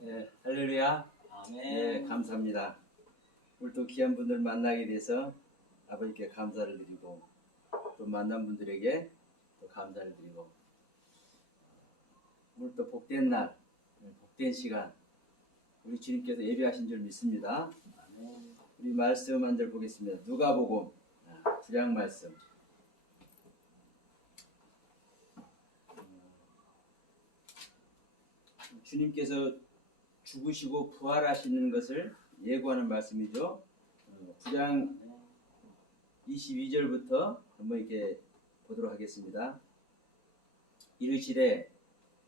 네, 할렐루야. 아멘. 네, 감사합니다. 오늘 또 귀한 분들 만나게 돼서 아버지께 감사를 드리고 또 만난 분들에게 또 감사를 드리고 오늘 또 복된 날, 복된 시간 우리 주님께서 예비하신 줄 믿습니다. 아멘. 우리 말씀 한 절 보겠습니다. 누가복음 9장 말씀. 주님께서 죽으시고 부활하시는 것을 예고하는 말씀이죠. 9장 22절부터 한번 이렇게 보도록 하겠습니다. 이르시되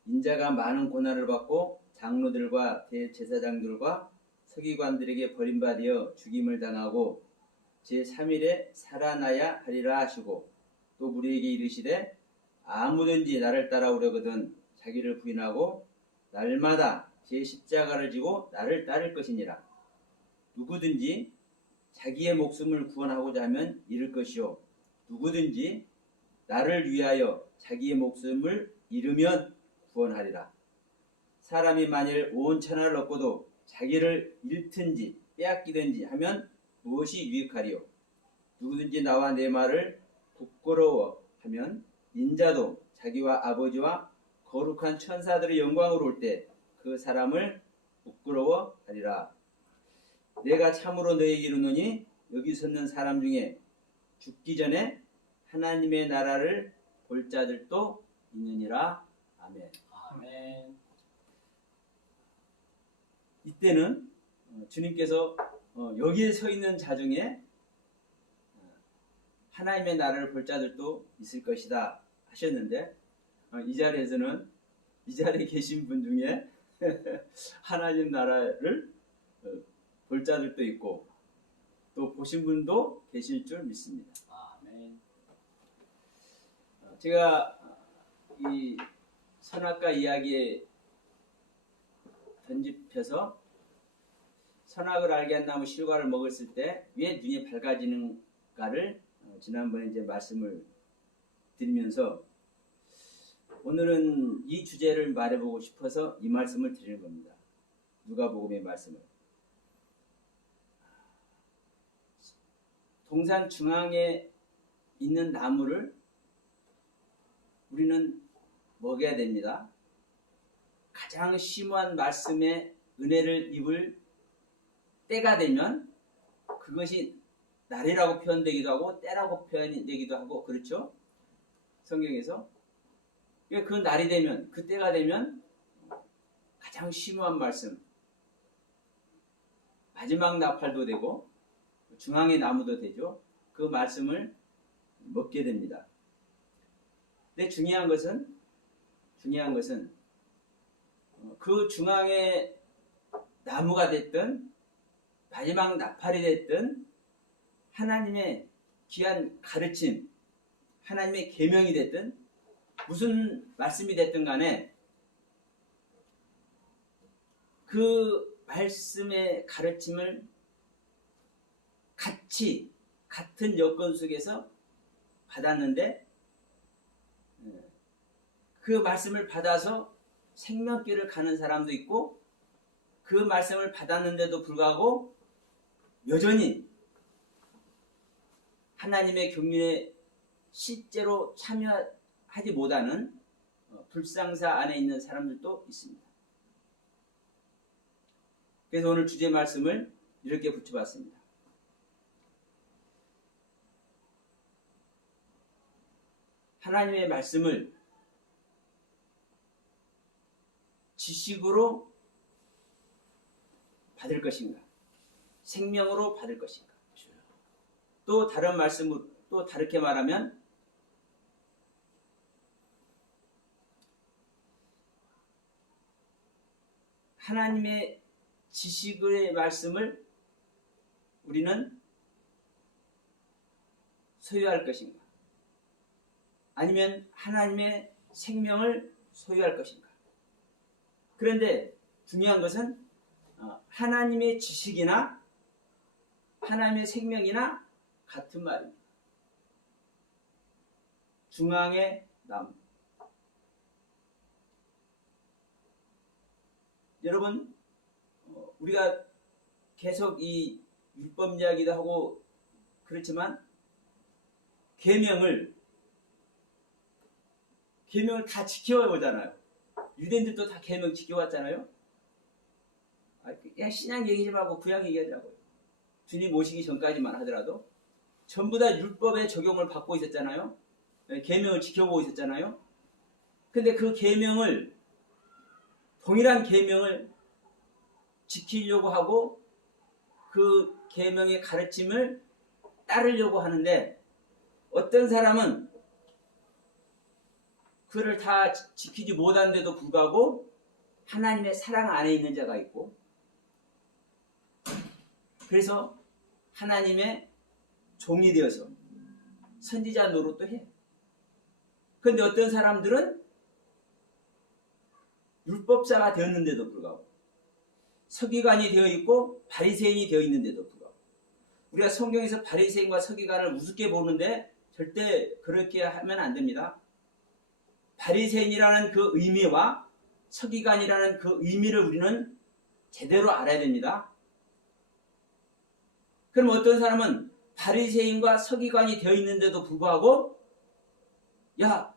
인자가 많은 고난을 받고 장로들과 대제사장들과 서기관들에게 버림받아 죽임을 당하고 제3일에 살아나야 하리라 하시고 또 우리에게 이르시되 아무든지 나를 따라오려거든 자기를 부인하고 날마다 제 십자가를 지고 나를 따를 것이니라. 누구든지 자기의 목숨을 구원하고자 하면 잃을 것이요 누구든지 나를 위하여 자기의 목숨을 잃으면 구원하리라. 사람이 만일 온 천하를 얻고도 자기를 잃든지 빼앗기든지 하면 무엇이 유익하리요? 누구든지 나와 내 말을 부끄러워하면 인자도 자기와 아버지와 거룩한 천사들의 영광으로 올 때 그 사람을 부끄러워하리라. 내가 참으로 너희에게 이르노니 여기 섰는 사람 중에 죽기 전에 하나님의 나라를 볼 자들도 있느니라. 아멘. 아멘. 이때는 주님께서 여기에 서 있는 자 중에 하나님의 나라를 볼 자들도 있을 것이다 하셨는데 이 자리에서는 이 자리에 계신 분 중에 하나님 나라를 볼 자들도 있고 또 보신 분도 계실 줄 믿습니다. 아멘. 제가 이 선악과 이야기에 편집해서 선악을 알게 한 나무 실과를 먹었을 때 왜 눈이 밝아지는가를 지난번에 이제 말씀을 드리면서 오늘은 이 주제를 말해보고 싶어서 이 말씀을 드리는 겁니다. 누가복음의 말씀을. 동산 중앙에 있는 나무를 우리는 먹여야 됩니다. 가장 심오한 말씀의 은혜를 입을 때가 되면 그것이 날이라고 표현되기도 하고 때라고 표현되기도 하고 그렇죠? 성경에서. 그 날이 되면 그 때가 되면 가장 심오한 말씀 마지막 나팔도 되고 중앙의 나무도 되죠. 그 말씀을 먹게 됩니다. 근데 중요한 것은 그 중앙의 나무가 됐든 마지막 나팔이 됐든 하나님의 귀한 가르침, 하나님의 계명이 됐든 무슨 말씀이 됐든 간에 그 말씀의 가르침을 같은 여건 속에서 받았는데 그 말씀을 받아서 생명길을 가는 사람도 있고 그 말씀을 받았는데도 불구하고 여전히 하나님의 경륜에 실제로 참여하지 못하는 불상사 안에 있는 사람들도 있습니다. 그래서 오늘 주제 말씀을 이렇게 붙여봤습니다. 하나님의 말씀을 지식으로 받을 것인가? 생명으로 받을 것인가? 또 다른 말씀으로 또 다르게 말하면 하나님의 지식의 말씀을 우리는 소유할 것인가? 아니면 하나님의 생명을 소유할 것인가? 그런데 중요한 것은 하나님의 지식이나 하나님의 생명이나 같은 말입니다. 중앙의 나무. 여러분 우리가 계속 이 율법 이야기도 하고 그렇지만 계명을 다 지켜보잖아요. 유대인들도 다 계명 지켜왔잖아요. 그냥 신약 얘기 좀 하고 구약 얘기하자고요. 주님 오시기 전까지만 하더라도 전부 다 율법의 적용을 받고 있었잖아요. 계명을 지켜보고 있었잖아요. 근데 그 계명을 동일한 계명을 지키려고 하고 그 계명의 가르침을 따르려고 하는데 어떤 사람은 그를 다 지키지 못하는데도 불구하고 하나님의 사랑 안에 있는 자가 있고 그래서 하나님의 종이 되어서 선지자 노릇도 해. 그런데 어떤 사람들은 율법자가 되었는데도 불구하고 서기관이 되어 있고 바리새인이 되어 있는데도 불구하고 우리가 성경에서 바리새인과 서기관을 우습게 보는데 절대 그렇게 하면 안 됩니다. 바리새인이라는 그 의미와 서기관이라는 그 의미를 우리는 제대로 알아야 됩니다. 그럼 어떤 사람은 바리새인과 서기관이 되어 있는데도 불구하고 야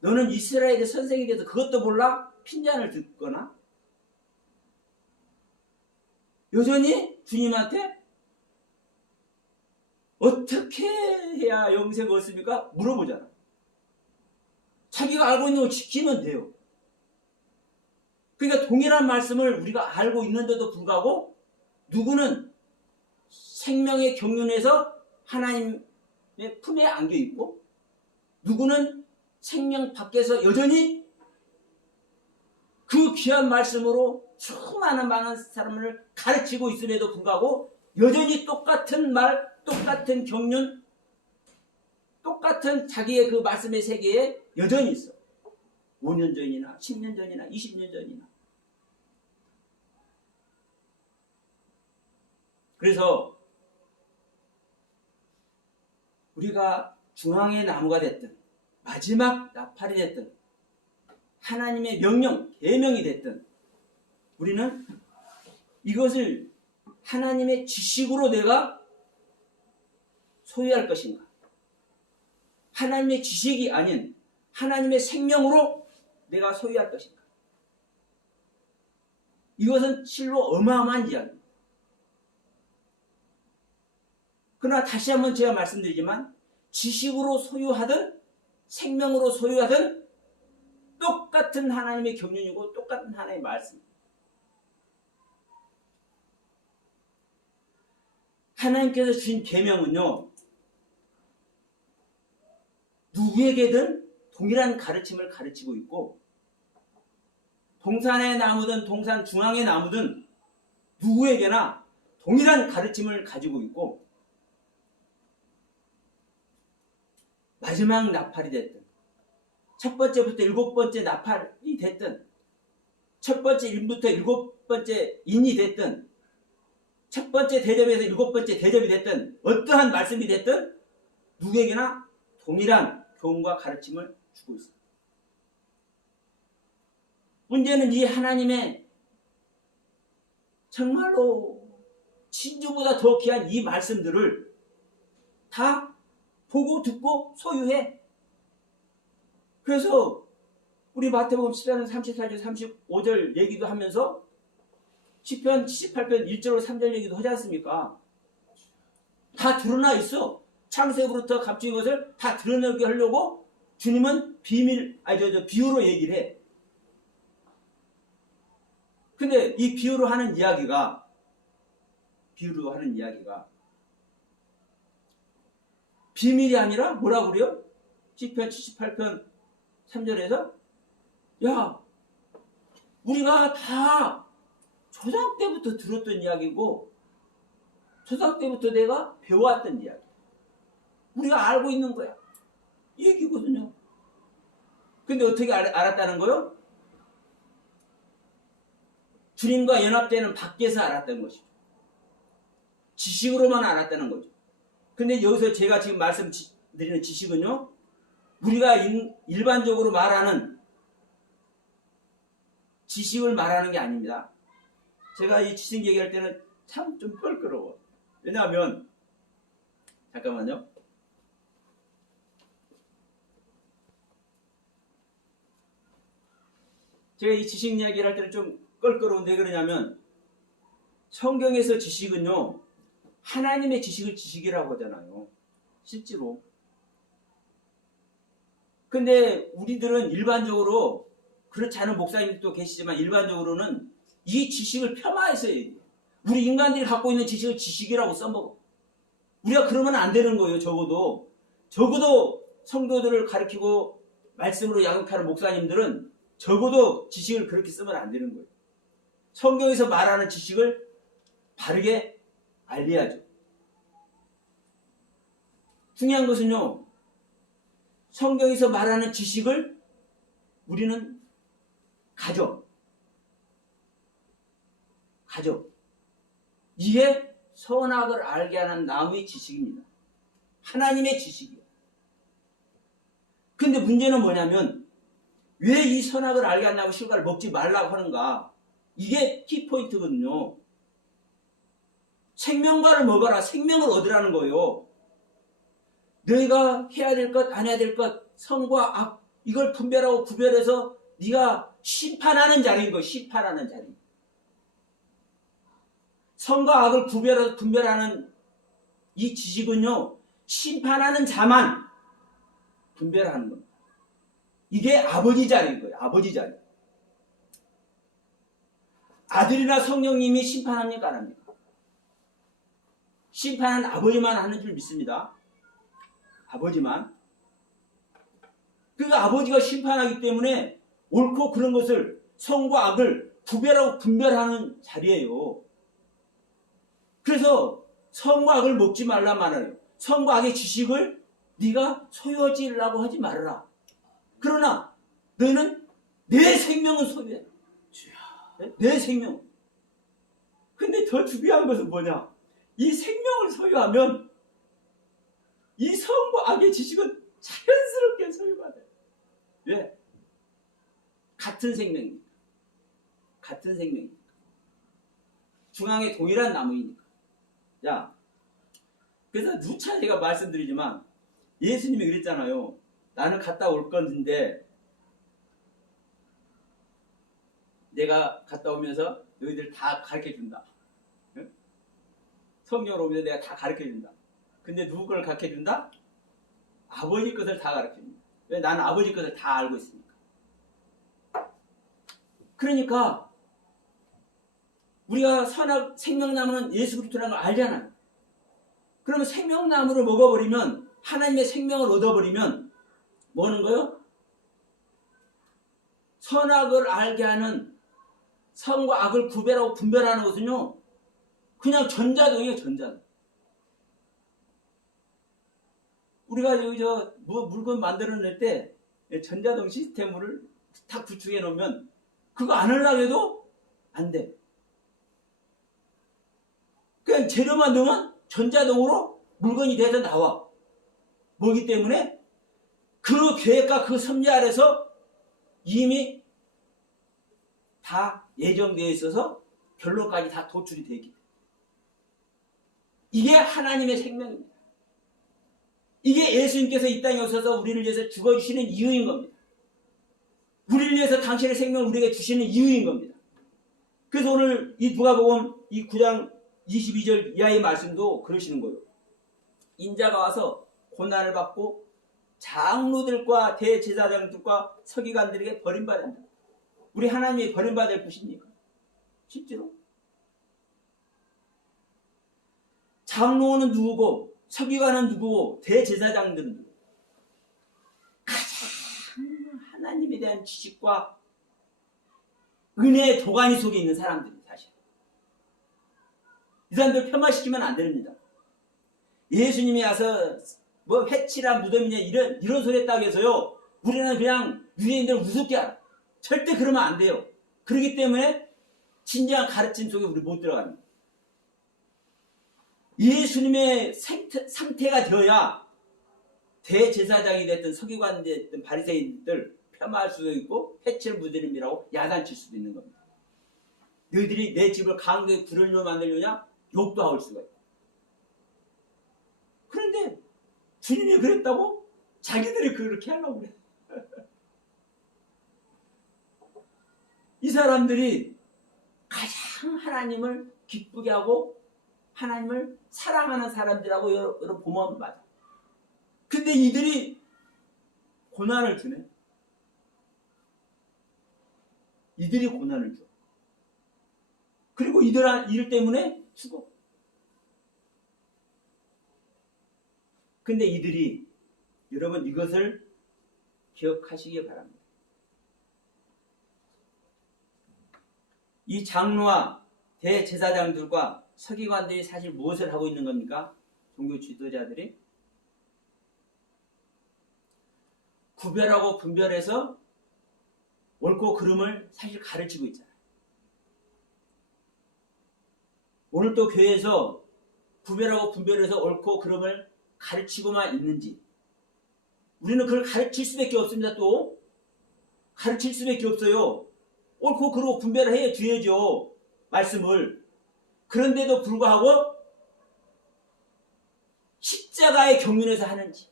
너는 이스라엘의 선생이 돼서 그것도 몰라? 핀잔을 듣거나 여전히 주님한테 어떻게 해야 영생을 얻습니까? 물어보잖아. 자기가 알고 있는 걸 지키면 돼요. 그러니까 동일한 말씀을 우리가 알고 있는데도 불구하고 누구는 생명의 경륜에서 하나님의 품에 안겨 있고 누구는 생명 밖에서 여전히 그 귀한 말씀으로 수많은 많은 사람을 가르치고 있음에도 불구하고 여전히 똑같은 말, 똑같은 경륜, 똑같은 자기의 그 말씀의 세계에 여전히 있어. 5년 전이나 10년 전이나 20년 전이나. 그래서 우리가 중앙의 나무가 됐든 마지막 나팔이 됐든 하나님의 명령, 계명이 됐든 우리는 이것을 하나님의 지식으로 내가 소유할 것인가? 하나님의 지식이 아닌 하나님의 생명으로 내가 소유할 것인가? 이것은 실로 어마어마한 이야기입니다. 그러나 다시 한번 제가 말씀드리지만 지식으로 소유하든 생명으로 소유하든 똑같은 하나님의 경륜이고 똑같은 하나님의 말씀. 하나님께서 주신 계명은요 누구에게든 동일한 가르침을 가르치고 있고 동산의 나무든 동산 중앙의 나무든 누구에게나 동일한 가르침을 가지고 있고 마지막 나팔이 됐든 첫 번째부터 일곱 번째 나팔이 됐든 첫 번째 인부터 일곱 번째 인이 됐든 첫 번째 대접에서 일곱 번째 대접이 됐든 어떠한 말씀이 됐든 누구에게나 동일한 교훈과 가르침을 주고 있습니다. 문제는 이 하나님의 정말로 진주보다 더 귀한 이 말씀들을 다 보고 듣고 소유해. 그래서 우리 마태복음 14장 34절 35절 얘기도 하면서 시편 78편 1절로 3절 얘기도 하지 않습니까? 다 드러나 있어. 창세부부터 갑자기 것을 다 드러내게 하려고 주님은 비유로 얘기를 해. 근데 이 비유로 하는 이야기가 비밀이 아니라 뭐라고 그래요? 시편 78편 3절에서 야 우리가 다 초등 때부터 들었던 이야기고 초등 때부터 내가 배워왔던 이야기 우리가 알고 있는 거야 이 얘기거든요. 근데 어떻게 알았다는 거요? 주님과 연합되는 밖에서 알았던 것이죠. 지식으로만 알았다는 거죠. 근데 여기서 제가 지금 말씀드리는 지식은요 우리가 일반적으로 말하는 지식을 말하는 게 아닙니다. 제가 이 지식 얘기할 때는 참 좀 껄끄러워. 왜냐하면 잠깐만요. 제가 이 지식 이야기를 할 때는 좀 껄끄러운데 왜 그러냐면 성경에서 지식은요 하나님의 지식을 지식이라고 하잖아요. 실제로. 근데 우리들은 일반적으로 그렇지 않은 목사님들도 계시지만 일반적으로는 이 지식을 폄하해서 얘기해요. 우리 인간들이 갖고 있는 지식을 지식이라고 써먹어. 우리가 그러면 안 되는 거예요. 적어도 성도들을 가르치고 말씀으로 양육하는 목사님들은 적어도 지식을 그렇게 쓰면 안 되는 거예요. 성경에서 말하는 지식을 바르게 알려야죠. 중요한 것은요. 성경에서 말하는 지식을 우리는 가져. 이게 선악을 알게 하는 나무의 지식입니다. 하나님의 지식이에요. 근데 문제는 뭐냐면 왜 이 선악을 알게 한다고 실과를 먹지 말라고 하는가? 이게 키포인트거든요. 생명과를 먹어라. 생명을 얻으라는 거예요. 너희가 해야 될 것, 안 해야 될 것, 선과 악, 이걸 분별하고 구별해서 네가 심판하는 자리인 거예요. 심판하는 자리. 선과 악을 구별해서 분별하는 이 지식은요. 심판하는 자만 분별하는 겁니다. 이게 아버지 자리인 거예요. 아버지 자리. 아들이나 성령님이 심판합니까? 안 합니까? 심판은 아버지만 하는 줄 믿습니다. 아버지만. 그 아버지가 심판하기 때문에 옳고 그런 것을 선과 악을 구별하고 분별하는 자리예요. 그래서 선과 악을 먹지 말라 말아요. 선과 악의 지식을 네가 소유하지라고 하지 말아라. 그러나 너희는 내 생명은 소유해. 내 생명. 근데 더 중요한 것은 뭐냐? 이 생명을 소유하면 이 선과 악의 지식은 자연스럽게 소유가 돼. 왜? 같은 생명이니까. 같은 생명이니까. 중앙에 동일한 나무이니까. 자, 그래서 누차 제가 말씀드리지만 예수님이 그랬잖아요. 나는 갔다 올 건데 내가 갔다 오면서 너희들 다 가르쳐준다. 응? 성령으로 오면서 내가 다 가르쳐준다. 근데 누구 걸 가르쳐준다? 아버지 것을 다 가르쳐준다. 왜? 나는 아버지 것을 다 알고 있으니까. 그러니까 우리가 선악 생명나무는 예수 그리스도라는 걸 알잖아요. 그러면 생명나무를 먹어버리면 하나님의 생명을 얻어버리면 뭐 하는 거예요? 선악을 알게 하는 선과 악을 구별하고 분별하는 것은요 그냥 전자동이에요. 전자동. 우리가 여기 물건 만들어낼 때 전자동 시스템을 다 구축해 놓으면 그거 안 하려고 해도 안 돼. 그냥 재료만 넣으면 전자동으로 물건이 돼서 나와. 뭐기 때문에 그 계획과 그 섭리 아래서 이미 다 예정되어 있어서 결론까지 다 도출이 되어 있기 때문에. 이게 하나님의 생명입니다. 이게 예수님께서 이 땅에 오셔서 우리를 위해서 죽어주시는 이유인 겁니다. 우리를 위해서 당신의 생명을 우리에게 주시는 이유인 겁니다. 그래서 오늘 이 누가복음 이 9장 22절 이하의 말씀도 그러시는 거예요. 인자가 와서 고난을 받고 장로들과 대제사장들과 서기관들에게 버림받는다. 우리 하나님이 버림받을 것입니까? 실제로? 장로는 누구고 서기관은 누구고 대제사장들은 누구고? 가장 하나님에 대한 지식과 은혜의 도가니 속에 있는 사람들이 사실. 이 사람들 폄하시키면 안 됩니다. 예수님이 와서 뭐 해치라 무덤이냐 이런 소리 했다고 해서요. 우리는 그냥 유대인들 우습게 알아. 절대 그러면 안 돼요. 그렇기 때문에 진정한 가르침 속에 우리 못 들어갑니다. 예수님의 상태가 되어야 대제사장이 됐든 서기관이 됐든 바리새인들 폄하할 수도 있고 해칠 무덤이라고 야단칠 수도 있는 겁니다. 너희들이 내 집을 강도에 불을 만들려냐? 욕도 하올 수가 있고. 그런데 주님이 그랬다고? 자기들이 그렇게 하려고 그래. 이 사람들이 가장 하나님을 기쁘게 하고 하나님을 사랑하는 사람들하고 여러분 보면 맞아. 근데 이들이 고난을 주네. 이들이 고난을 줘. 그리고 이들 때문에 죽어. 근데 이들이 여러분 이것을 기억하시기 바랍니다. 이 장로와 대제사장들과 서기관들이 사실 무엇을 하고 있는 겁니까? 종교 지도자들이 구별하고 분별해서 옳고 그름을 사실 가르치고 있잖아요. 오늘 또 교회에서 구별하고 분별해서 옳고 그름을 가르치고만 있는지, 우리는 그걸 가르칠 수밖에 없습니다. 또 가르칠 수밖에 없어요. 옳고 그르고 분별을 해 줘야죠, 말씀을. 그런데도 불구하고 십자가의 경륜에서 하는지,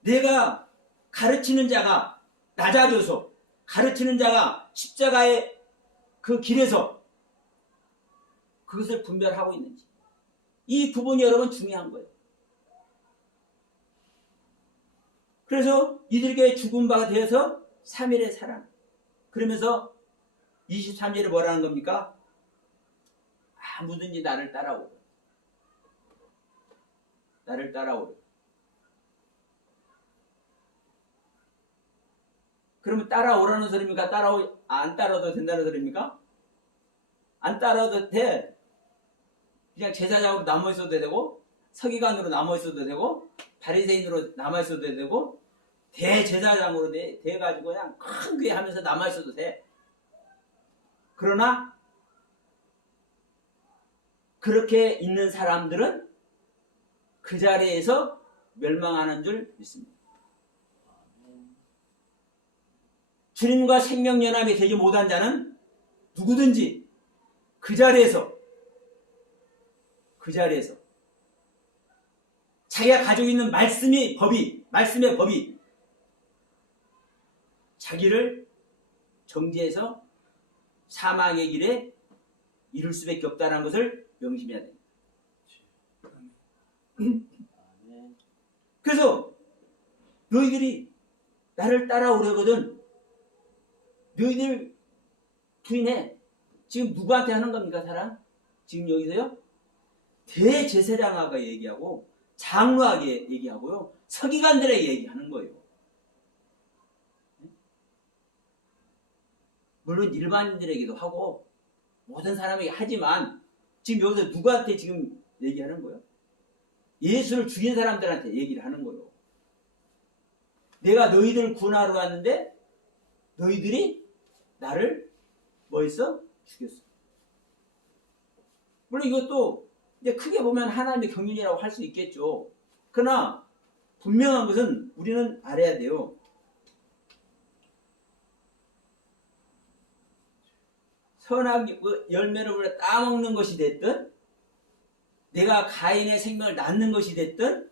내가 가르치는 자가 낮아져서 가르치는 자가 십자가의 그 길에서 그것을 분별하고 있는지, 이 부분이 여러분 중요한 거예요. 그래서 이들에게 죽은 바가 되어서 3일에 살아. 그러면서 23절에 뭐라는 겁니까? 아무든지 나를 따라오라. 나를 따라오라. 그러면 따라오라는 소리입니까? 안 따라도 된다는 소리입니까? 안 따라도 돼. 그냥 제사장으로 남아있어도 되고, 서기관으로 남아있어도 되고, 바리새인으로 남아있어도 되고, 대제사장으로 돼가지고 그냥 큰 교회 하면서 남아있어도 돼. 그러나 그렇게 있는 사람들은 그 자리에서 멸망하는 줄 믿습니다. 주님과 생명연합이 되지 못한 자는 누구든지 그 자리에서 자기가 가지고 있는 말씀의 법이 자기를 정죄해서 사망의 길에 이룰 수밖에 없다는 것을 명심해야 됩니다. 그래서 너희들이 나를 따라오려거든, 너희들 부인해. 지금 누구한테 하는 겁니까, 사람? 지금 여기서요? 대제사장에게 얘기하고 장로에게 얘기하고요, 서기관들에게 얘기하는 거예요. 물론 일반인들에게도 하고 모든 사람에게 하지만 지금 여기서 누구한테 지금 얘기하는 거예요? 예수를 죽인 사람들한테 얘기를 하는 거예요. 내가 너희들을 구원하러 왔는데 너희들이 나를 뭐 했어? 죽였어. 물론 이것도 이제 크게 보면 하나님의 경륜이라고 할 수 있겠죠. 그러나 분명한 것은 우리는 알아야 돼요. 선악 열매를 우리가 따먹는 것이 됐든, 내가 가인의 생명을 낳는 것이 됐든,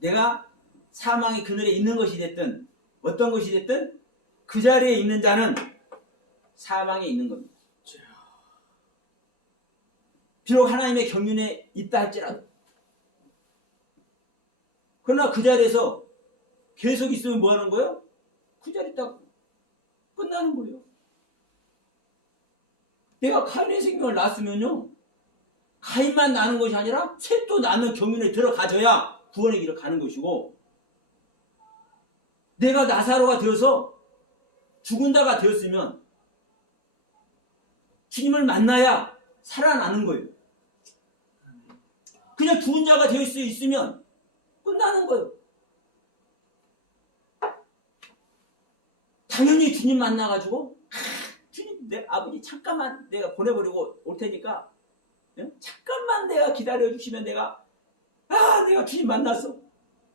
내가 사망의 그늘에 있는 것이 됐든, 어떤 것이 됐든 그 자리에 있는 자는 사망에 있는 겁니다. 비록 하나님의 경륜에 있다 할지라도. 그러나 그 자리에서 계속 있으면 뭐 하는 거예요? 그 자리 딱 끝나는 거예요. 내가 가인의 생명을 낳았으면요, 가인만 낳는 것이 아니라 셋도 낳는 경륜에 들어가져야 구원의 길을 가는 것이고, 내가 나사로가 되어서 죽은 자가 되었으면 주님을 만나야 살아나는 거예요. 그냥 죽은 자가 되어 있으면 끝나는 거예요. 당연히 주님 만나가지고, 주님, 내 아버지 잠깐만 내가 보내버리고 올 테니까 잠깐만 내가 기다려주시면 내가 주님 만났어.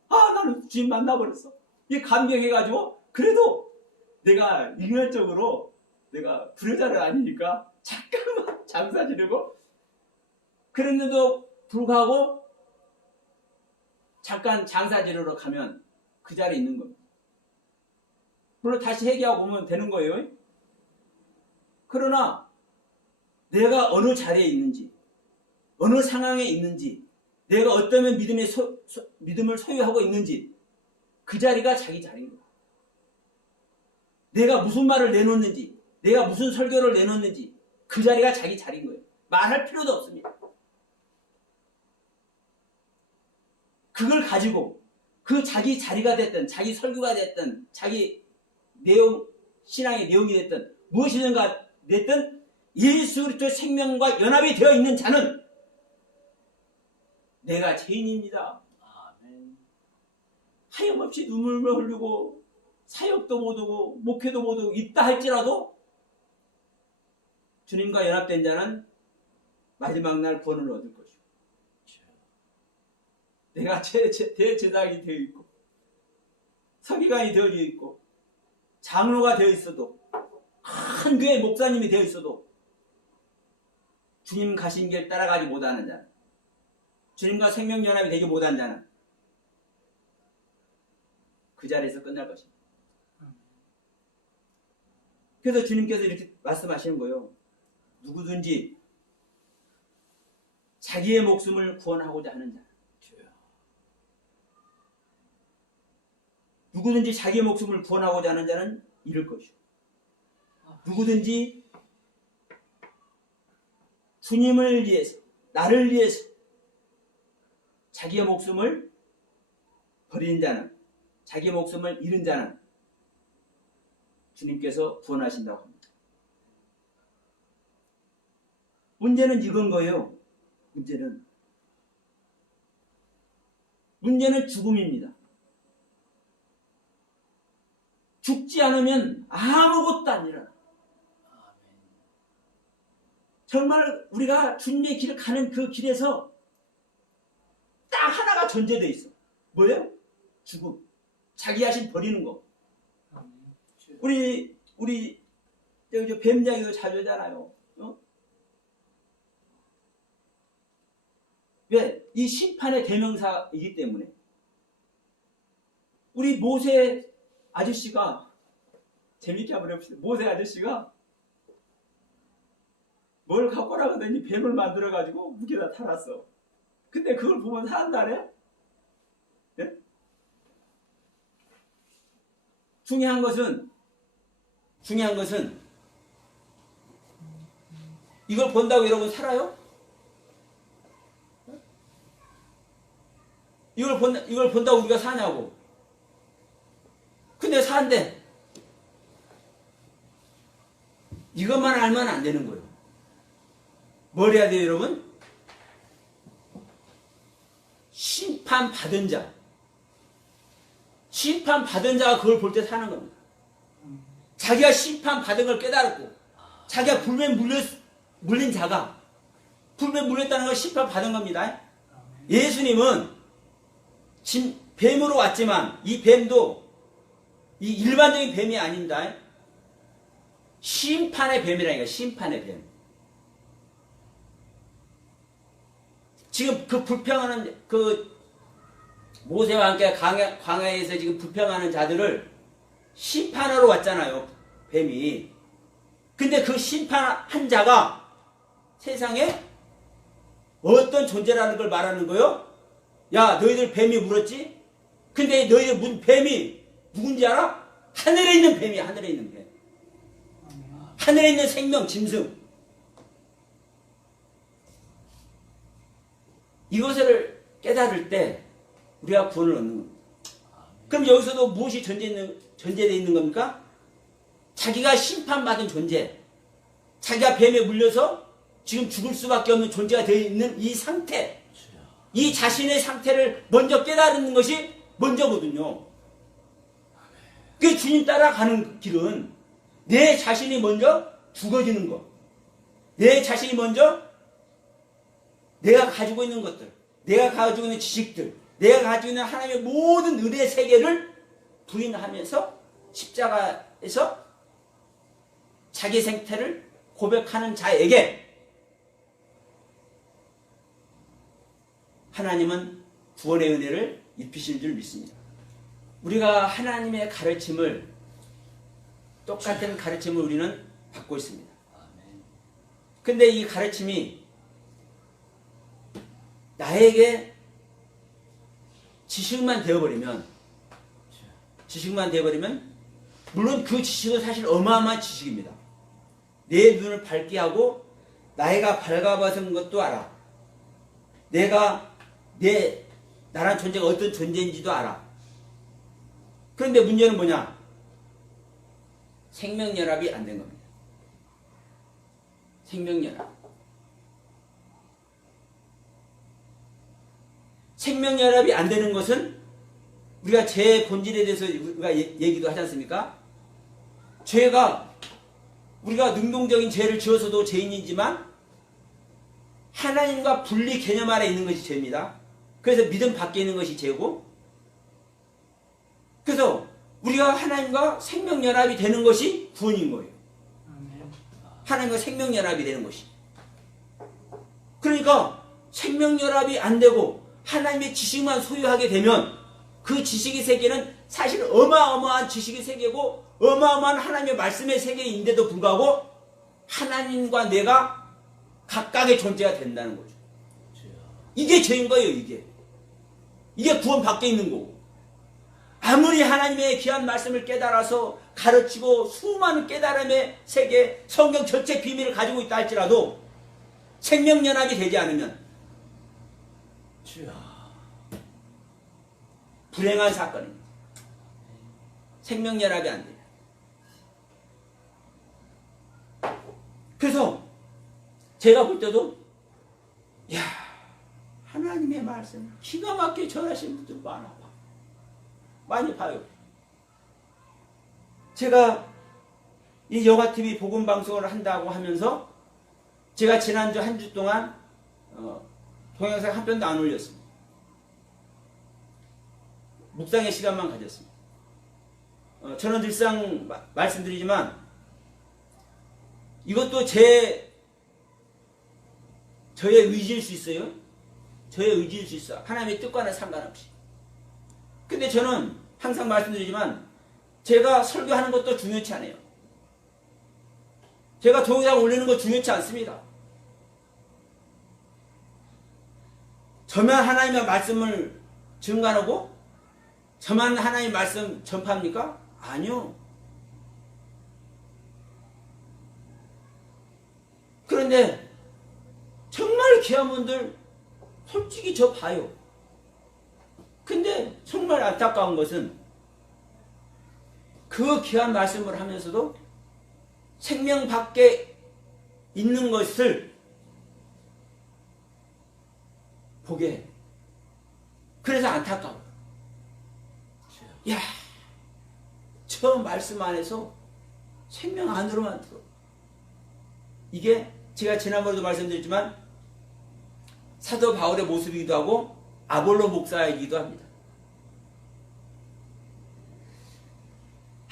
나는 주님 만나버렸어. 이 감격해가지고, 그래도 내가 인간적으로 내가 불효자는 아니니까 잠깐만 장사 지르고 그랬는데도 불구하고 잠깐 장사 지르러 가면 그 자리에 있는 겁니다. 물론 다시 회개하고 오면 되는 거예요. 그러나 내가 어느 자리에 있는지, 어느 상황에 있는지, 내가 어떤 믿음을 소유하고 있는지 그 자리가 자기 자리인 거야. 내가 무슨 말을 내놓는지, 내가 무슨 설교를 내놓는지 그 자리가 자기 자리인 거예요. 말할 필요도 없습니다. 그걸 가지고 그 자기 자리가 됐든 자기 설교가 됐든 자기 내용, 신앙의 내용이 됐든 무엇이든가 됐든 예수 그리스도의 생명과 연합이 되어 있는 자는 내가 죄인입니다. 아멘. 하염없이 눈물을 흘리고 사역도 못하고 목회도 못하고 있다 할지라도 주님과 연합된 자는 마지막 날 구원을 얻을 것이고 내가 대제사장이 되어 있고 서기관이 되어 있고 장로가 되어 있어도 큰 교회 목사님이 되어 있어도 주님 가신 길 따라가지 못하는 자는 주님과 생명연합이 되지 못한 자는 그 자리에서 끝날 것입니다. 그래서 주님께서 이렇게 말씀하시는 거예요. 누구든지 자기의 목숨을 구원하고자 하는 자, 누구든지 자기의 목숨을 구원하고자 하는 자는 잃을 것이고 누구든지 주님을 위해서 나를 위해서 자기의 목숨을 버리는 자는 자기의 목숨을 잃은 자는 주님께서 구원하신다고 합니다. 문제는 이건 거예요. 문제는 죽음입니다. 죽지 않으면 아무것도 안 일어나. 정말 우리가 주님의 길을 가는 그 길에서 딱 하나가 전제되어 있어. 뭐예요? 죽음. 자기 자신 버리는 거. 우리 뱀 이야기도 자주 하잖아요. 왜? 이 심판의 대명사이기 때문에. 우리 모세 아저씨가 재밌게 한번 해봅시다. 모세 아저씨가 뭘 갖고 나가더니 뱀을 만들어가지고 무게다 달았어. 근데 그걸 보면 산다네? 예? 중요한 것은 이걸 본다고 여러분 살아요? 이걸 본다고 우리가 사냐고. 근데 산대. 이것만 알면 안 되는 거예요. 뭘 해야 돼요, 여러분? 심판받은 자가 그걸 볼 때 사는 겁니다. 자기가 심판받은 걸 깨달았고, 자기가 불매 물린 자가, 불매 물렸다는 걸 심판받은 겁니다. 예수님은 뱀으로 왔지만, 이 뱀도, 이 일반적인 뱀이 아닙니다. 심판의 뱀이라니까, 심판의 뱀. 지금 그 불평하는, 모세와 함께 광야에서 지금 불평하는 자들을 심판하러 왔잖아요, 뱀이. 근데 그 심판한 자가 세상에 어떤 존재라는 걸 말하는 거요? 야, 너희들 뱀이 물었지? 근데 너희들 뱀이 누군지 알아? 하늘에 있는 뱀이야, 하늘에 있는 뱀. 하늘에 있는 생명, 짐승. 이것을 깨달을 때 우리가 구원을 얻는 겁니다. 그럼 여기서도 무엇이 전제되어 있는 겁니까? 자기가 심판받은 존재, 자기가 뱀에 물려서 지금 죽을 수밖에 없는 존재가 되어 있는 이 상태, 이 자신의 상태를 먼저 깨달는 것이 먼저거든요. 그 주님 따라가는 길은 내 자신이 먼저 죽어지는 것, 내 자신이 먼저 내가 가지고 있는 것들, 내가 가지고 있는 지식들, 내가 가지고 있는 하나님의 모든 은혜 세계를 부인하면서 십자가에서 자기 생태를 고백하는 자에게 하나님은 구원의 은혜를 입히실 줄 믿습니다. 우리가 하나님의 가르침을, 똑같은 가르침을 우리는 받고 있습니다. 아멘. 근데 이 가르침이 나에게 지식만 되어버리면 물론 그 지식은 사실 어마어마한 지식입니다. 내 눈을 밝게 하고 나이가 밝아봐선 것도 알아. 나란 존재가 어떤 존재인지도 알아. 그런데 문제는 뭐냐? 생명연합이 안 된 겁니다. 생명연합. 생명연합이 안 되는 것은 우리가 죄의 본질에 대해서 우리가 얘기도 하지 않습니까? 우리가 능동적인 죄를 지어서도 죄인이지만 하나님과 분리 개념 아래 있는 것이 죄입니다. 그래서 믿음 밖에 있는 것이 죄고, 그래서 우리가 하나님과 생명연합이 되는 것이 구원인 거예요. 하나님과 생명연합이 되는 것이. 그러니까 생명연합이 안 되고 하나님의 지식만 소유하게 되면 그 지식의 세계는 사실 어마어마한 지식의 세계고 어마어마한 하나님의 말씀의 세계인데도 불구하고 하나님과 내가 각각의 존재가 된다는 거죠. 이게 죄인 거예요. 이게 구원 밖에 있는 거고, 아무리 하나님의 귀한 말씀을 깨달아서 가르치고 수많은 깨달음의 세계, 성경 전체 비밀을 가지고 있다 할지라도 생명연합이 되지 않으면 불행한 사건입니다. 생명연합이 안 돼요. 그래서 제가 볼 때도 하나님의 말씀 기가 막히게 전하시는 분들 많이 봐요. 제가 이 여가TV 복음방송을 한다고 하면서 제가 지난주 한 주 동안 동영상 한 편도 안 올렸습니다. 묵상의 시간만 가졌습니다. 저는 늘상 말씀드리지만 이것도 저의 의지일 수 있어요. 저의 의지일 수 있어. 하나님의 뜻과는 상관없이. 근데 저는 항상 말씀드리지만 제가 설교하는 것도 중요치 않아요. 제가 동영상 올리는 거 중요치 않습니다. 저만 하나님의 말씀을 증거하고 저만 하나님의 말씀 전파합니까? 아니요. 그런데 정말 귀한 분들 솔직히 저 봐요. 근데 정말 안타까운 것은 그 귀한 말씀을 하면서도 생명 밖에 있는 것을 보게 해요. 그래서 안타까워요. 저 말씀 안에서 생명 안으로만 들어. 이게 제가 지난번에도 말씀드렸지만 사도 바울의 모습이기도 하고 아볼로 목사이기도 합니다.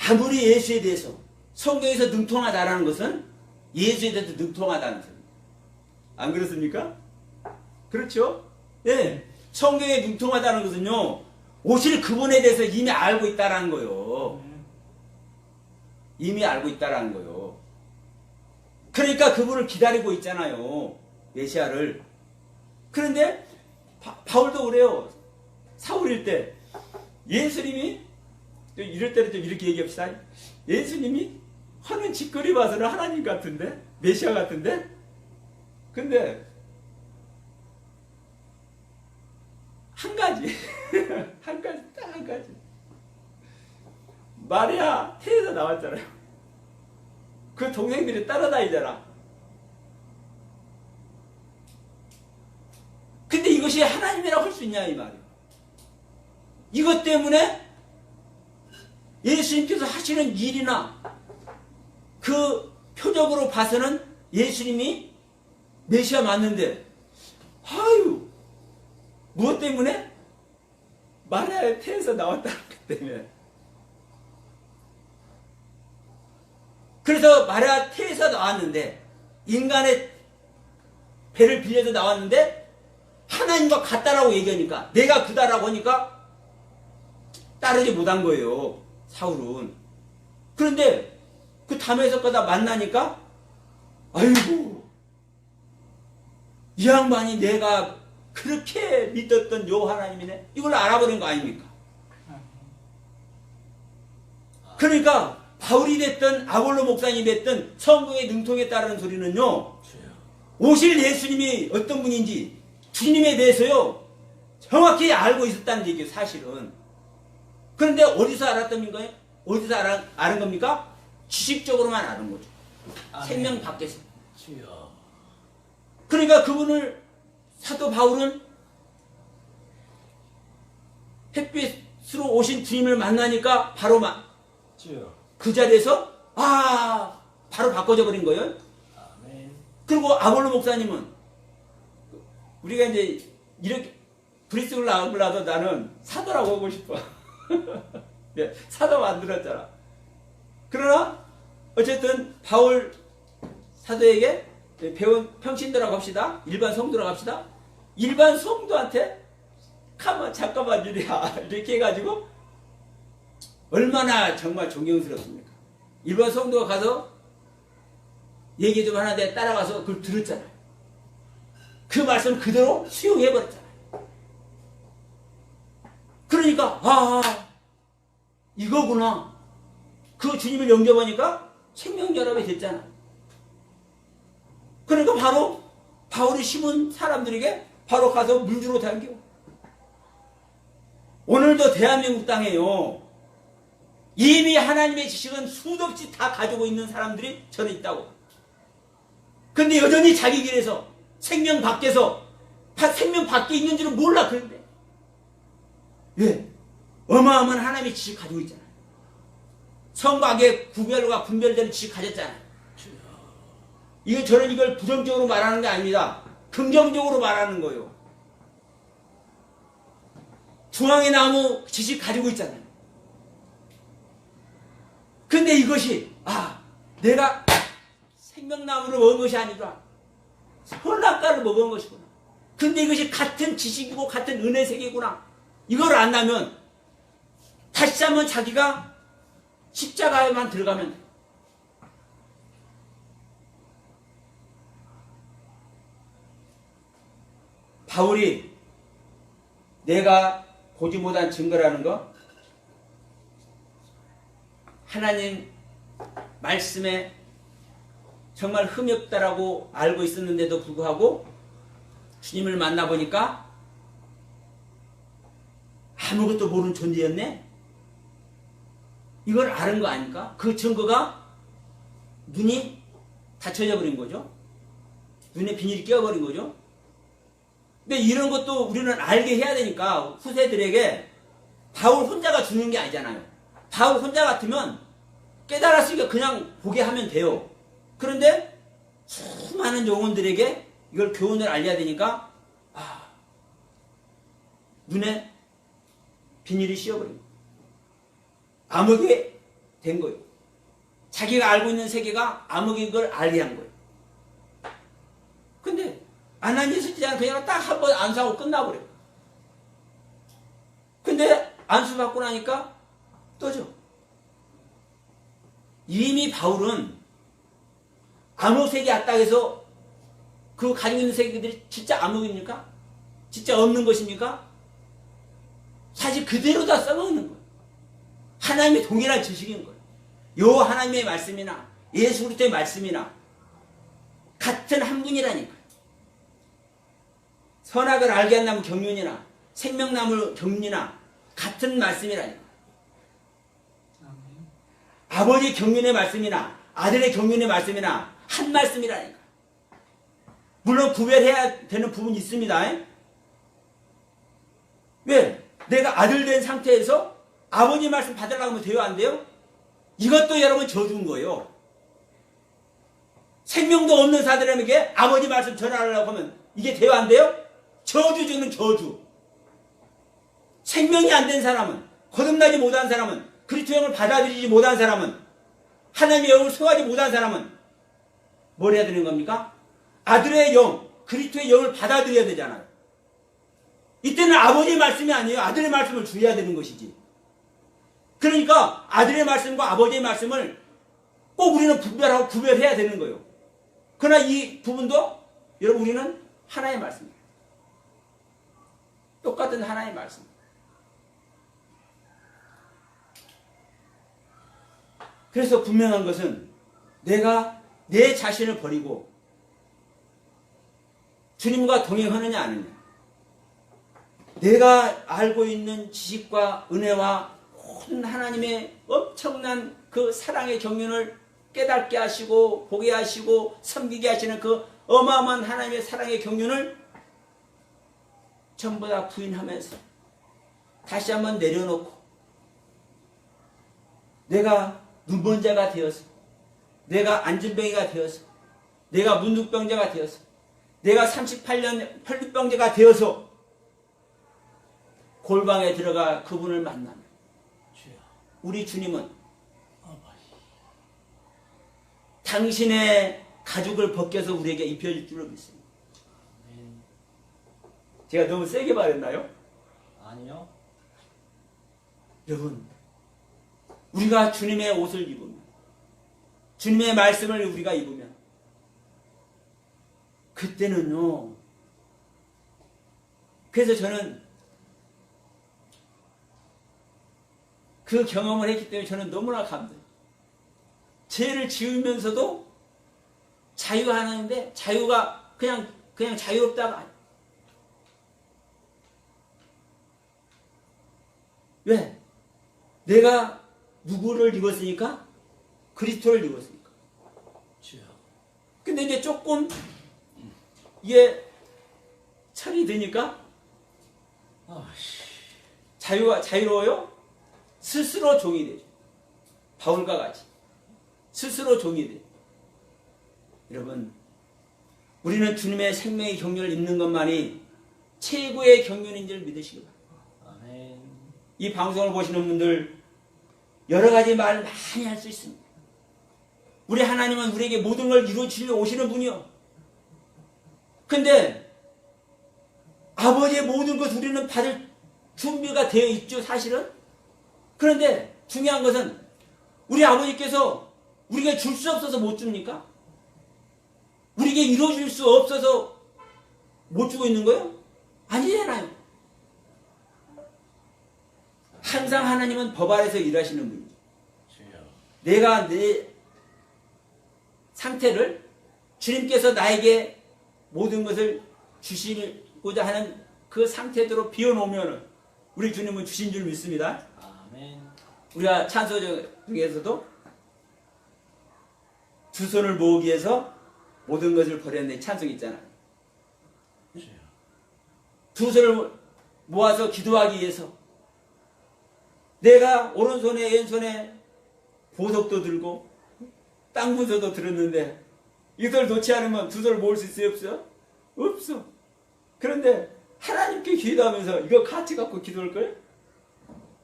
아무리 예수에 대해서 성경에서 능통하다라는 것은 예수에 대해서 능통하다는 소리입니다. 안 그렇습니까? 그렇죠? 예. 성경에 능통하다는 것은요, 오실 그분에 대해서 이미 알고 있다라는 거예요. 이미 알고 있다라는 거예요. 그러니까 그분을 기다리고 있잖아요. 메시아를. 그런데 바울도 그래요. 사울일 때 예수님이, 이럴 때는 좀 이렇게 얘기합시다. 예수님이 하는 짓거리 봐서는 하나님 같은데, 메시아 같은데, 근데 한 가지 딱 한 가지, 마리아 태에서 나왔잖아요. 그 동생들이 따라다니잖아. 근데 이것이 하나님이라고 할 수 있냐 이 말이에요. 이것 때문에 예수님께서 하시는 일이나 그 표적으로 봐서는 예수님이 메시아 맞는데, 무엇 때문에? 마리아의 태에서 나왔다는 것 때문에. 그래서 마리아 태에서 나왔는데 인간의 배를 빌려서 나왔는데 하나님과 같다라고 얘기하니까 내가 그다라고 하니까 따르지 못한 거예요. 사울은. 그런데 그 담에서 가다 만나니까 아이고 이 양반이 내가 그렇게 믿었던 요 하나님이네. 이걸 알아버린 거 아닙니까? 그러니까 바울이 됐든 아볼로 목사님이 됐든 성경의 능통에 따르는 소리는요. 오실 예수님이 어떤 분인지 주님에 대해서요. 정확히 알고 있었다는 얘기예요. 사실은. 그런데 어디서 알았던 거예요? 어디서 아는 겁니까? 지식적으로만 아는 거죠. 생명 밖에서. 그러니까 그분을 사도 바울은 햇빛으로 오신 주님을 만나니까 바로 그 자리에서 바로 바꿔져 버린 거예요. 그리고 아볼로 목사님은 우리가 이제 이렇게 브리스를 나오려도 나는 사도라고 하고 싶어. 네, 사도 만들었잖아. 그러나 어쨌든 바울 사도에게 배운 평신도라고 합시다. 일반 성도라고 합시다. 일반 성도한테 잠깐만 이렇게 해가지고 얼마나 정말 존경스럽습니까? 일반 성도가 가서 얘기 좀 하는데 따라가서 그걸 들었잖아요. 그 말씀 그대로 수용해버렸잖아요. 그러니까 이거구나. 그 주님을 영접하니까 생명결합이 됐잖아. 그러니까 바로 바울이 심은 사람들에게 바로 가서 물주로 당겨. 오늘도 대한민국 땅에요. 이미 하나님의 지식은 수도 없이 다 가지고 있는 사람들이 저는 있다고. 근데 여전히 자기 길에서 생명 밖에서 생명 밖에 있는 줄은 몰라. 그런데 왜? 어마어마한 하나님의 지식 가지고 있잖아요. 성곽의 구별과 분별되는 지식 가졌잖아요. 저는 이걸 부정적으로 말하는 게 아닙니다. 긍정적으로 말하는 거예요. 중앙의 나무 지식 가지고 있잖아요. 근데 이것이 내가 생명나무를 먹은 것이 아니라 선악과를 먹은 것이구나. 근데 이것이 같은 지식이고 같은 은혜 세계구나. 이걸 안다면 다시 한번 자기가 십자가에만 들어가면 돼. 바울이 내가 보지 못한 증거라는 거, 하나님 말씀에 정말 흠이 없다라고 알고 있었는데도 불구하고 주님을 만나보니까 아무것도 모르는 존재였네? 이걸 아는 거 아닙니까? 그 증거가 눈이 닫혀져 버린 거죠. 눈에 비닐이 끼어버린 거죠. 근데 이런 것도 우리는 알게 해야 되니까 후세들에게 바울 혼자가 주는 게 아니잖아요. 바울 혼자 같으면 깨달았으니까 그냥 보게 하면 돼요. 그런데 수많은 영혼들에게 이걸 교훈을 알려야 되니까 눈에 비닐이 씌어버린 거예요. 암흑이 된 거예요. 자기가 알고 있는 세계가 암흑인 걸 알게 한 거예요. 근데 아나니아스 집사는 그냥 딱 한 번 안수하고 끝나버려요. 근데 안수받고 나니까 또죠. 이미 바울은 암흑 세계 왔다 해서 그 가지고 있는 세계들이 진짜 암흑입니까? 진짜 없는 것입니까? 사실 그대로 다 써먹는 거예요. 하나님의 동일한 지식인 거예요. 요 하나님의 말씀이나 예수 그리스도의 말씀이나 같은 한 분이라니까요. 선악을 알게 한다면 경륜이나 생명나무 경륜이나 같은 말씀이라니까요. 아버지 경륜의 말씀이나 아들의 경륜의 말씀이나 한 말씀이라니까요. 물론 구별해야 되는 부분이 있습니다. 왜? 내가 아들 된 상태에서 아버지 말씀 받으려고 하면 돼요? 안 돼요? 이것도 여러분 저주인 거예요. 생명도 없는 사람에게 아버지 말씀 전하려고 하면 이게 돼요? 안 돼요? 저주 주는 저주. 생명이 안 된 사람은, 거듭나지 못한 사람은, 그리스도 영을 받아들이지 못한 사람은, 하나님의 영을 소화하지 못한 사람은 뭘 해야 되는 겁니까? 아들의 영, 그리스도의 영을 받아들여야 되잖아요. 이때는 아버지의 말씀이 아니에요. 아들의 말씀을 주어야 되는 것이지. 그러니까 아들의 말씀과 아버지의 말씀을 꼭 우리는 분별하고 구별해야 되는 거예요. 그러나 이 부분도 여러분 우리는 하나의 말씀입니다. 똑같은 하나의 말씀. 그래서 분명한 것은 내가 내 자신을 버리고 주님과 동행하느냐 아니냐. 내가 알고 있는 지식과 은혜와 모든 하나님의 엄청난 그 사랑의 경륜을 깨닫게 하시고 보게 하시고 섬기게 하시는 그 어마어마한 하나님의 사랑의 경륜을 전부 다 부인하면서 다시 한번 내려놓고 내가 눈먼자가 되어서 내가 안진뱅이가 되어서 내가 문둥병자가 되어서 내가 38년 혈류병자가 되어서 골방에 들어가 그분을 만나면 우리 주님은 당신의 가죽을 벗겨서 우리에게 입혀줄 줄로 믿습니다. 제가 너무 세게 말했나요? 아니요. 여러분, 우리가 주님의 옷을 입으면, 주님의 말씀을 우리가 입으면, 그때는요, 그래서 저는 그 경험을 했기 때문에 저는 너무나 감사해요. 죄를 지으면서도 자유하는데, 자유가 그냥 자유롭다가 아니에요. 왜? 내가 누구를 입었으니까? 그리스도를 입었으니까. 근데 이제 조금 이게 철이 드니까 자유로워요? 스스로 종이 되죠. 바울과 같이. 스스로 종이 돼요. 여러분, 우리는 주님의 생명의 경륜을 입는 것만이 최고의 경륜인 줄 믿으시기 바랍니다. 이 방송을 보시는 분들 여러 가지 말 많이 할 수 있습니다. 우리 하나님은 우리에게 모든 걸 이루어주려 오시는 분이요. 근데 아버지의 모든 것 우리는 받을 준비가 되어 있죠, 사실은. 그런데 중요한 것은 우리 아버지께서 우리에게 줄 수 없어서 못 줍니까? 우리에게 이루어줄 수 없어서 못 주고 있는 거예요? 아니잖아요. 항상 하나님은 법 아래서 일하시는 분이죠. 내가 내 상태를 주님께서 나에게 모든 것을 주시고자 하는 그 상태대로 비워놓으면 우리 주님은 주신 줄 믿습니다. 아멘. 우리가 찬송 중에서도 두 손을 모으기 위해서 모든 것을 버렸네 찬송이 있잖아요. 두 손을 모아서 기도하기 위해서 내가 오른손에 왼손에 보석도 들고 땅 문서도 들었는데 이걸 놓지 않으면 두 손을 모을 수 있어요? 없어요? 없어. 그런데 하나님께 기도하면서 이거 같이 갖고 기도할 거예요?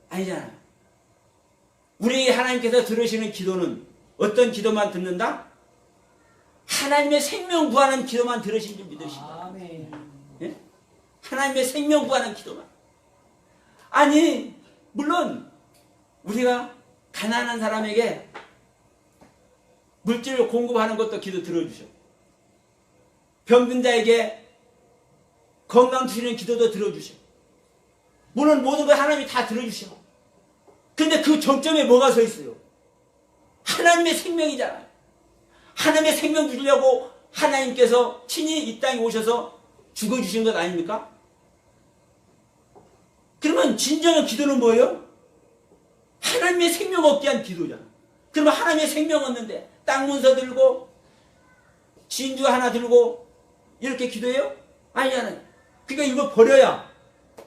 아니잖아요. 우리 하나님께서 들으시는 기도는 어떤 기도만 듣는다? 하나님의 생명 구하는 기도만 들으신 줄 믿으신다. 아멘. 예? 하나님의 생명 구하는 기도만. 아니 물론 우리가 가난한 사람에게 물질을 공급하는 것도 기도 들어주셔. 병든 자에게 건강 주시는 기도도 들어주셔. 물론 모든 걸 하나님이 다 들어주셔. 근데 그 정점에 뭐가 서 있어요? 하나님의 생명이잖아요. 하나님의 생명 주려고 하나님께서 친히 이 땅에 오셔서 죽어주신 것 아닙니까? 그러면 진정한 기도는 뭐예요? 하나님의 생명 얻기 위한 기도잖아. 그러면 하나님의 생명 얻는데 땅 문서 들고 진주 하나 들고 이렇게 기도해요? 아니잖아요. 그러니까 이거 버려야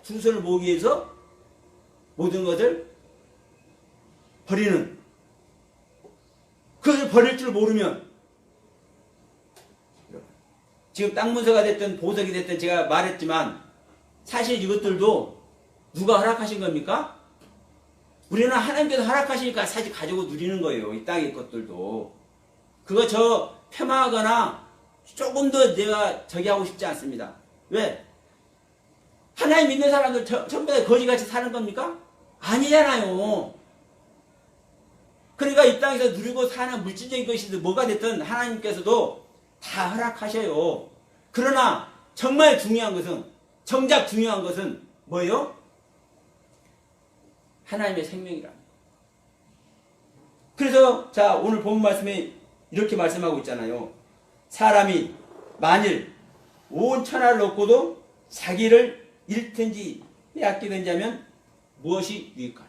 두 손을 모으기 위해서 모든 것을 버리는, 그것을 버릴 줄 모르면 지금 땅 문서가 됐든 보석이 됐든 제가 말했지만 사실 이것들도 누가 허락하신 겁니까? 우리는 하나님께서 허락하시니까 사실 가지고 누리는 거예요. 이 땅의 것들도. 그거 저 폄하하거나 조금 더 내가 저기 하고 싶지 않습니다. 왜? 하나님 믿는 사람들 전부 다 거지같이 사는 겁니까? 아니잖아요. 그러니까 이 땅에서 누리고 사는 물질적인 것이든 뭐가 됐든 하나님께서도 다 허락하셔요. 그러나 정말 중요한 것은, 정작 중요한 것은 뭐예요? 하나님의 생명이랍니다. 그래서 자, 오늘 본 말씀에 이렇게 말씀하고 있잖아요. 사람이 만일 온 천하를 얻고도 자기를 잃든지 빼앗기든지 하면 무엇이 유익하리?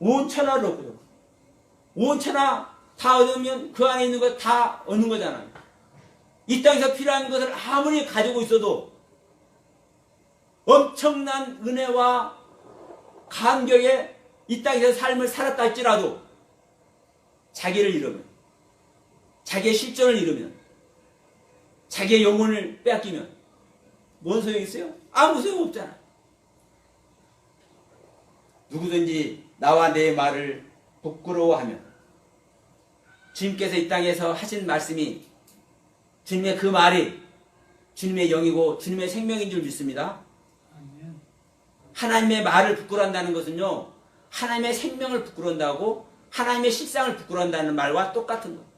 온 천하를 얻고도, 온 천하 다 얻으면 그 안에 있는 거 다 얻는 거잖아요. 이 땅에서 필요한 것을 아무리 가지고 있어도 엄청난 은혜와 감격에 이 땅에서 삶을 살았다 할지라도 자기를 잃으면, 자기의 실존을 잃으면, 자기의 영혼을 빼앗기면 뭔 소용이 있어요? 아무 소용 없잖아. 누구든지 나와 내 말을 부끄러워하면, 주님께서 이 땅에서 하신 말씀이, 주님의 그 말이 주님의 영이고 주님의 생명인 줄 믿습니다. 하나님의 말을 부끄러워한다는 것은요, 하나님의 생명을 부끄러워한다고 하나님의 실상을 부끄러워한다는 말과 똑같은 거예요.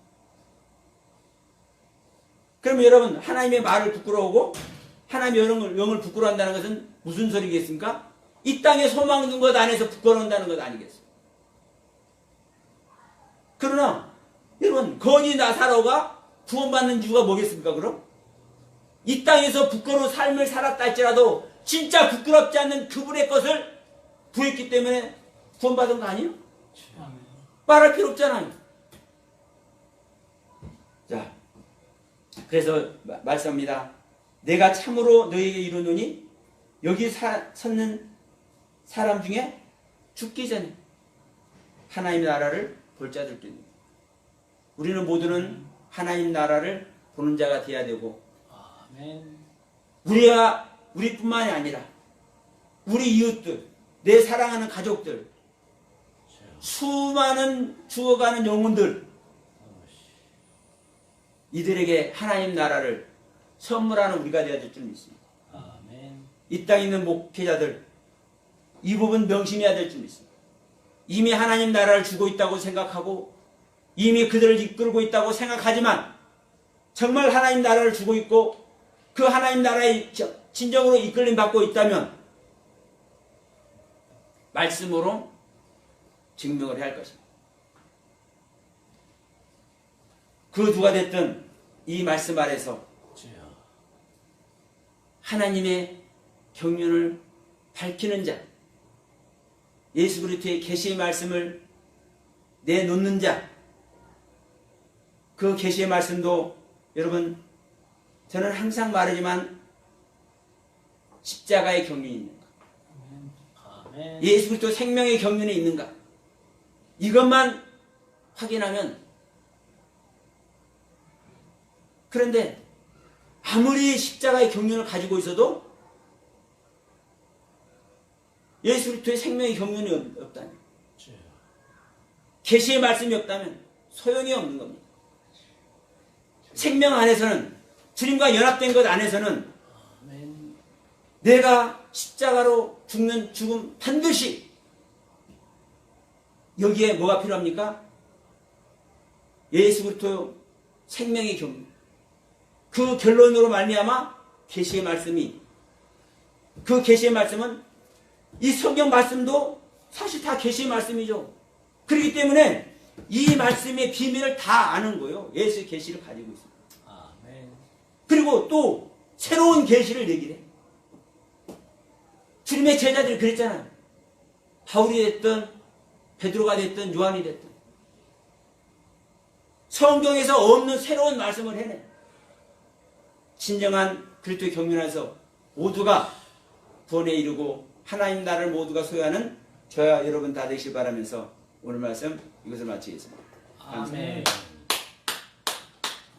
그러면 여러분, 하나님의 말을 부끄러워하고 하나님의 영을 부끄러워한다는 것은 무슨 소리겠습니까? 이 땅에 소망 있는 것 안에서 부끄러워한다는 것 아니겠어요? 그러나 여러분, 거지 나사로가 구원받는 이유가 뭐겠습니까? 그럼? 이 땅에서 부끄러운 삶을 살았다 할지라도 진짜 부끄럽지 않는 그분의 것을 구했기 때문에 구원받은 거 아니에요? 말할 필요 없잖아요. 자, 그래서 말씀합니다. 내가 참으로 너희에게 이르노니 여기 섰는 사람 중에 죽기 전에 하나님의 나라를 볼 자들도 있는, 우리는 모두는 하나님 나라를 보는 자가 되어야 되고, 아멘. 우리뿐만이 아니라 우리 이웃들, 내 사랑하는 가족들, 수많은 죽어가는 영혼들, 이들에게 하나님 나라를 선물하는 우리가 되어야 될 줄 믿습니다. 아멘. 이 땅에 있는 목회자들, 이 부분 명심해야 될 줄 믿습니다. 이미 하나님 나라를 주고 있다고 생각하고 이미 그들을 이끌고 있다고 생각하지만, 정말 하나님 나라를 주고 있고 그 하나님 나라의 진정으로 이끌림 받고 있다면 말씀으로 증명을 해야 할 것입니다. 그 누가 됐든 이 말씀 아래서 하나님의 경륜을 밝히는 자, 예수 그리스도의 계시의 말씀을 내놓는 자, 그 계시의 말씀도 여러분, 저는 항상 말하지만 십자가의 경륜이 있는가, 아멘. 예수 그리스도 생명의 경륜이 있는가, 이것만 확인하면, 그런데 아무리 십자가의 경륜을 가지고 있어도 예수 그리스도의 생명의 경륜이 없다면, 계시의 말씀이 없다면 소용이 없는 겁니다. 생명 안에서는, 주님과 연합된 것 안에서는 아멘. 내가 십자가로 죽는 죽음 반드시, 여기에 뭐가 필요합니까? 예수 그리스도 생명의 경륜, 그 결론으로 말미암아 계시의 말씀이, 그 계시의 말씀은 이 성경 말씀도 사실 다 계시의 말씀이죠. 그렇기 때문에 이 말씀의 비밀을 다 아는 거예요. 예수의 계시를 가지고 있습니다. 아멘. 그리고 또 새로운 계시를 얘기를 해. 주님의 제자들이 그랬잖아요. 바울이 됐든 베드로가 됐든 요한이 됐든 성경에서 없는 새로운 말씀을 해내. 진정한 그리스도의 경륜 안에서 모두가 구원에 이르고 하나님 나라를 모두가 소유하는 저와 여러분 다 되시길 바라면서 오늘 말씀 이것을 마치겠습니다. 아멘.